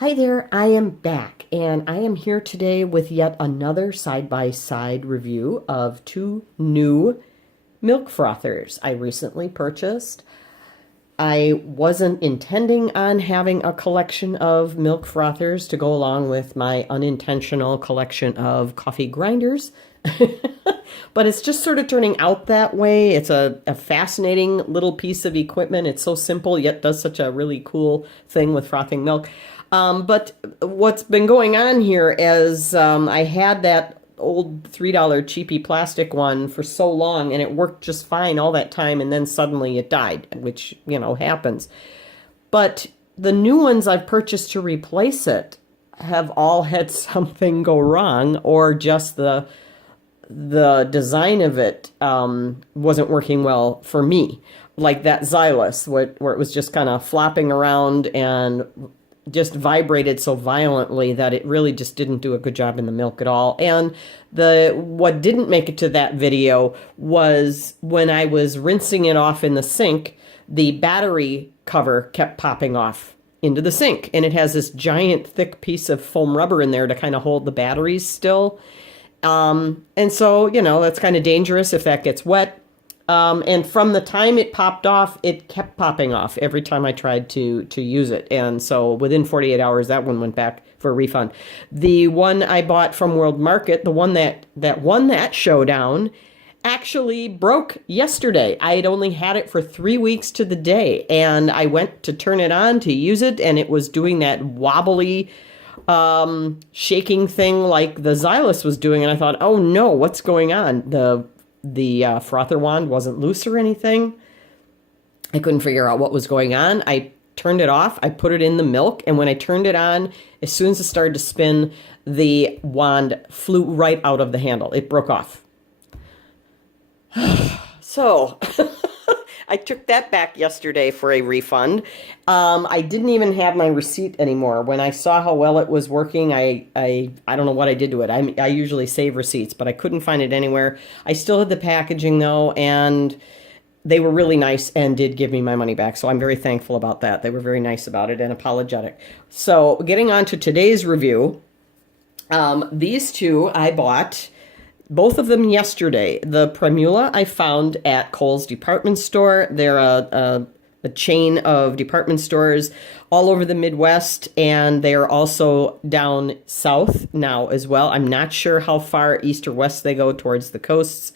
Hi there, I am back, and I am here today with yet another side-by-side review of two new milk frothers I recently purchased. I wasn't intending on having a collection of milk frothers to go along with my unintentional collection of coffee grinders. But it's just sort of turning out that way. It's a fascinating little piece of equipment. It's so simple, yet does such a really cool thing with frothing milk. But what's been going on here is I had that old $3 cheapy plastic one for so long, and it worked just fine all that time, and then suddenly it died, which, you know, happens. But the new ones I've purchased to replace it have all had something go wrong, or just the design of it wasn't working well for me. Like that Xylus, where it was just kind of flopping around and just vibrated so violently that it really just didn't do a good job in the milk at all. And what didn't make it to that video was when I was rinsing it off in the sink, the battery cover kept popping off into the sink. And it has this giant thick piece of foam rubber in there to kind of hold the batteries still. And so, you know, that's kind of dangerous if that gets wet. And from the time it popped off, it kept popping off every time I tried to use it. And so within 48 hours, that one went back for a refund. The one I bought from World Market, the one that won that showdown, actually broke yesterday. I had only had it for 3 weeks to the day, and I went to turn it on to use it, and it was doing that wobbly shaking thing like the Xylus was doing, and I thought, oh no, what's going on? The frother wand wasn't loose or anything. I couldn't figure out what was going on. I turned it off. I put it in the milk, and when I turned it on, as soon as it started to spin, the wand flew right out of the handle. It broke off. So I took that back yesterday for a refund. I didn't even have my receipt anymore. When I saw how well it was working, I don't know what I did to it. I usually save receipts, but I couldn't find it anywhere. I still had the packaging though, and they were really nice and did give me my money back. So I'm very thankful about that. They were very nice about it and apologetic. So getting on to today's review, these two I bought. Both of them yesterday. The Primula I found at Kohl's department store. They're a chain of department stores all over the Midwest, and they are also down south now as well. I'm not sure how far east or west they go towards the coasts,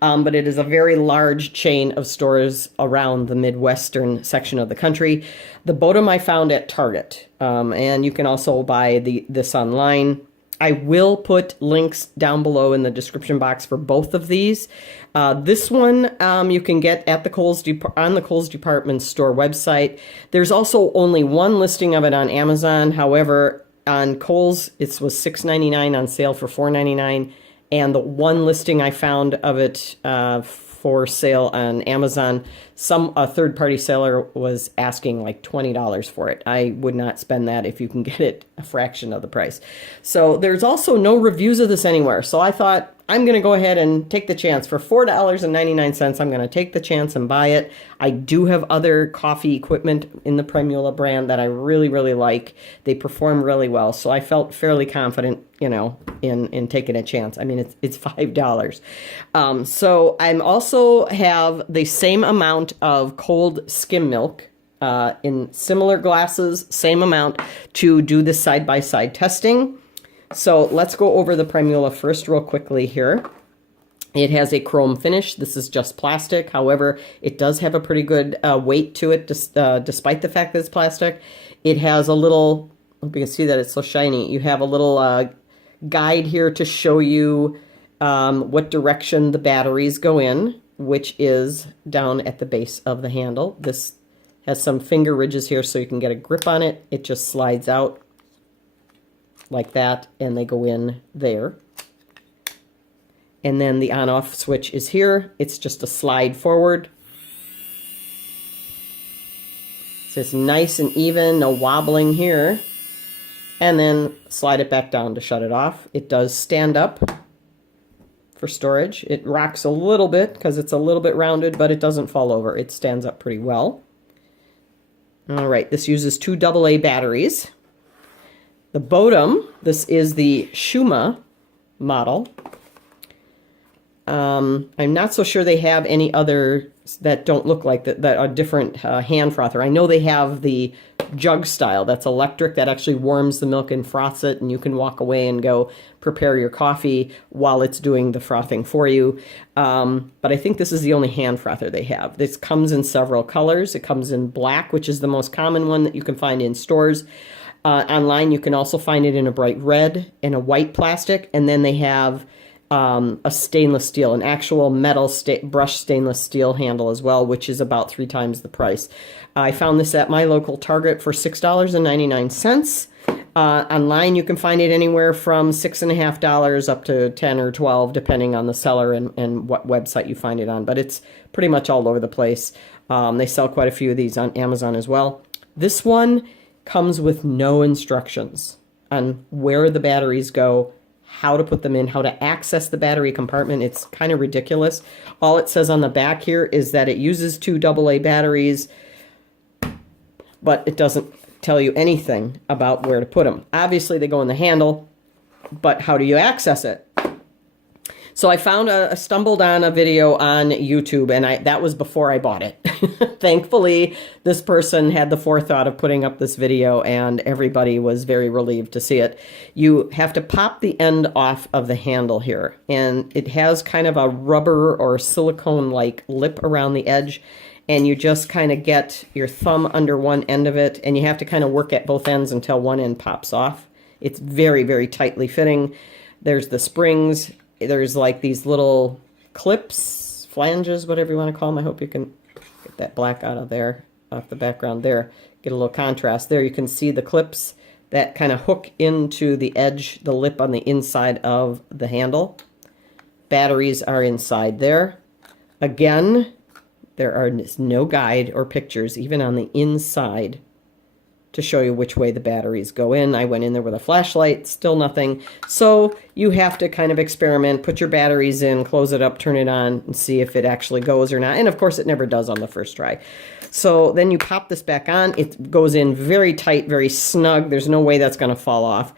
but it is a very large chain of stores around the Midwestern section of the country. The Bodum I found at Target, and you can also buy this online. I will put links down below in the description box for both of these. This one you can get at on the Kohl's department store website. There's also only one listing of it on Amazon. However, on Kohl's, it was $6.99 on sale for $4.99. And the one listing I found of it for sale on Amazon, a third-party seller was asking like $20 for it. I would not spend that if you can get it a fraction of the price. So there's also no reviews of this anywhere. So I thought, I'm going to go ahead and take the chance. For $4.99, I'm going to take the chance and buy it. I do have other coffee equipment in the Primula brand that I really, really like. They perform really well. So I felt fairly confident, you know, in taking a chance. I mean, it's $5. So I'm also have the same amount of cold skim milk in similar glasses, same amount to do the side-by-side testing. So let's go over the Primula first real quickly here. It has a chrome finish. This is just plastic. However, it does have a pretty good weight to it, despite the fact that it's plastic. It has a little, hope you can see that it's so shiny. You have a little guide here to show you what direction the batteries go in, which is down at the base of the handle. This has some finger ridges here so you can get a grip on it. It just slides out like that, and they go in there. And then the on-off switch is here. It's just a slide forward. So it's nice and even, no wobbling here. And then slide it back down to shut it off. It does stand up for storage. It rocks a little bit because it's a little bit rounded, but it doesn't fall over. It stands up pretty well. All right, this uses two AA batteries. The Bodum, this is the Schiuma model. I'm not so sure they have any other that don't look like that are different hand frother. I know they have the jug style that's electric that actually warms the milk and froths it, and you can walk away and go prepare your coffee while it's doing the frothing for you. But I think this is the only hand frother they have. This comes in several colors. It comes in black, which is the most common one that you can find in stores. Online, you can also find it in a bright red and a white plastic, and then they have a stainless steel, an actual metal brushed stainless steel handle as well, which is about 3 times the price. I found this at my local Target for $6.99. Online, you can find it anywhere from $6.50 up to 10 or 12, depending on the seller and what website you find it on. But it's pretty much all over the place. They sell quite a few of these on Amazon as well. This one comes with no instructions on where the batteries go, how to put them in, how to access the battery compartment. It's kind of ridiculous. All it says on the back here is that it uses 2 AA batteries, but it doesn't tell you anything about where to put them. Obviously, they go in the handle, but how do you access it? So I stumbled on a video on YouTube, and that was before I bought it. Thankfully, this person had the forethought of putting up this video, and everybody was very relieved to see it. You have to pop the end off of the handle here, and it has kind of a rubber or silicone-like lip around the edge, and you just kind of get your thumb under one end of it, and you have to kind of work at both ends until one end pops off. It's very, very tightly fitting. There's the springs. There's like these little clips, flanges, whatever you want to call them. I hope you can get that black out of there, off the background there. Get a little contrast there. You can see the clips that kind of hook into the edge, the lip on the inside of the handle. Batteries are inside there. Again, there are no guide or pictures, even on the inside, to show you which way the batteries go in. I went in there with a flashlight, still nothing. So you have to kind of experiment, put your batteries in, close it up, turn it on, and see if it actually goes or not. And of course, it never does on the first try. So then you pop this back on. It goes in very tight, very snug. There's no way that's going to fall off.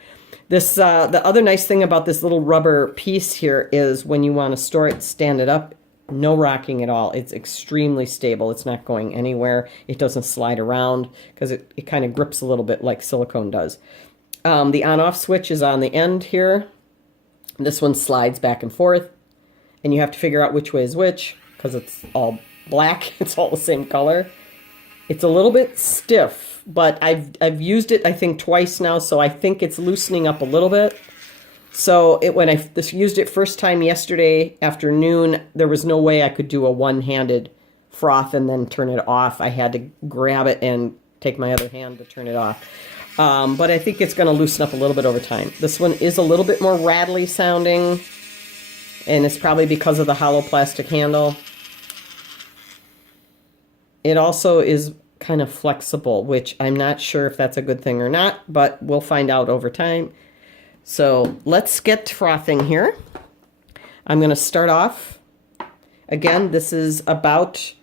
This the other nice thing about this little rubber piece here is when you want to store it, stand it up, no rocking at all. It's extremely stable. It's not going anywhere. It doesn't slide around because it kind of grips a little bit like silicone does. The on-off switch is on the end here. This one slides back and forth, and you have to figure out which way is which because it's all black. It's all the same color. It's a little bit stiff, but I've used it, I think, twice now, so I think it's loosening up a little bit. So when I used it first time yesterday afternoon, there was no way I could do a one-handed froth and then turn it off. I had to grab it and take my other hand to turn it off. But I think it's going to loosen up a little bit over time. This one is a little bit more rattly sounding, and it's probably because of the hollow plastic handle. It also is kind of flexible, which I'm not sure if that's a good thing or not, but we'll find out over time. So let's get frothing here. I'm going to start off. Again, this is about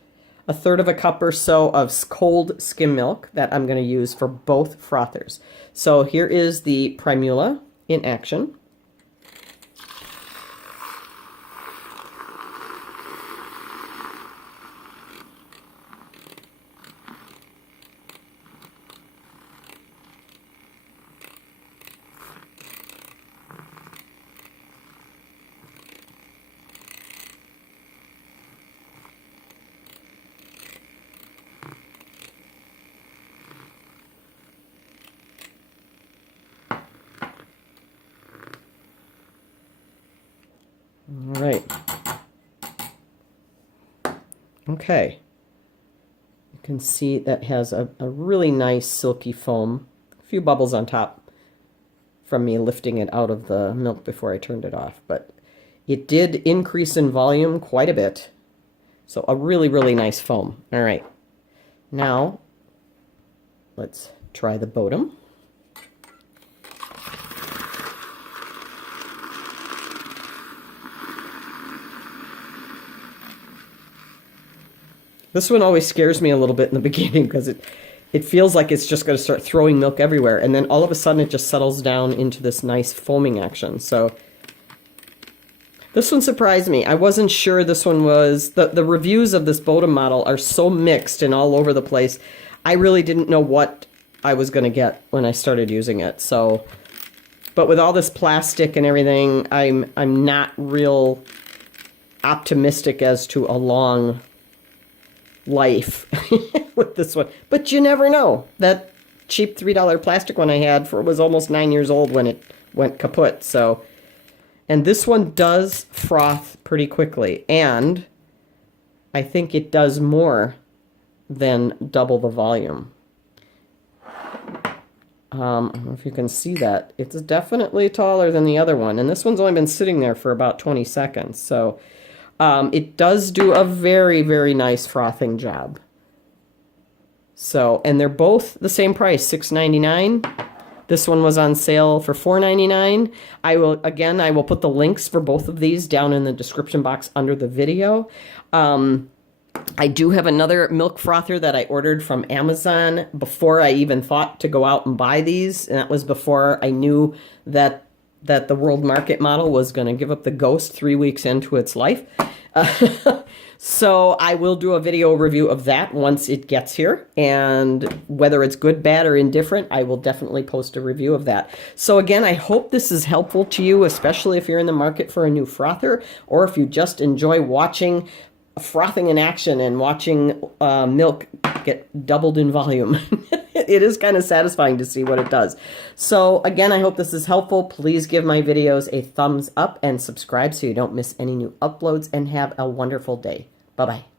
1/3 cup or so of cold skim milk that I'm going to use for both frothers. So here is the Primula in action. All right. Okay. You can see that has a really nice silky foam. A few bubbles on top from me lifting it out of the milk before I turned it off. But it did increase in volume quite a bit. So a really, really nice foam. All right. Now, let's try the Bodum. This one always scares me a little bit in the beginning because it feels like it's just going to start throwing milk everywhere. And then all of a sudden it just settles down into this nice foaming action. So this one surprised me. I wasn't sure this one was... The reviews of this Bodum model are so mixed and all over the place. I really didn't know what I was going to get when I started using it. So, but with all this plastic and everything, I'm not real optimistic as to a long life with this one. But you never know. That cheap $3 plastic one I had was almost 9 years old when it went kaput. So, and this one does froth pretty quickly, and I think it does more than double the volume. I don't know if you can see that. It's definitely taller than the other one, and this one's only been sitting there for about 20 seconds. So it does do a very, very nice frothing job. So, and they're both the same price, $6.99. This one was on sale for $4.99. I will put the links for both of these down in the description box under the video. I do have another milk frother that I ordered from Amazon before I even thought to go out and buy these. And that was before I knew that the world market model was going to give up the ghost 3 weeks into its life. So I will do a video review of that once it gets here. And whether it's good, bad, or indifferent, I will definitely post a review of that. So again, I hope this is helpful to you, especially if you're in the market for a new frother, or if you just enjoy watching frothing in action and watching milk get doubled in volume. It is kind of satisfying to see what it does. So again, I hope this is helpful. Please give my videos a thumbs up and subscribe so you don't miss any new uploads, and have a wonderful day. Bye-bye.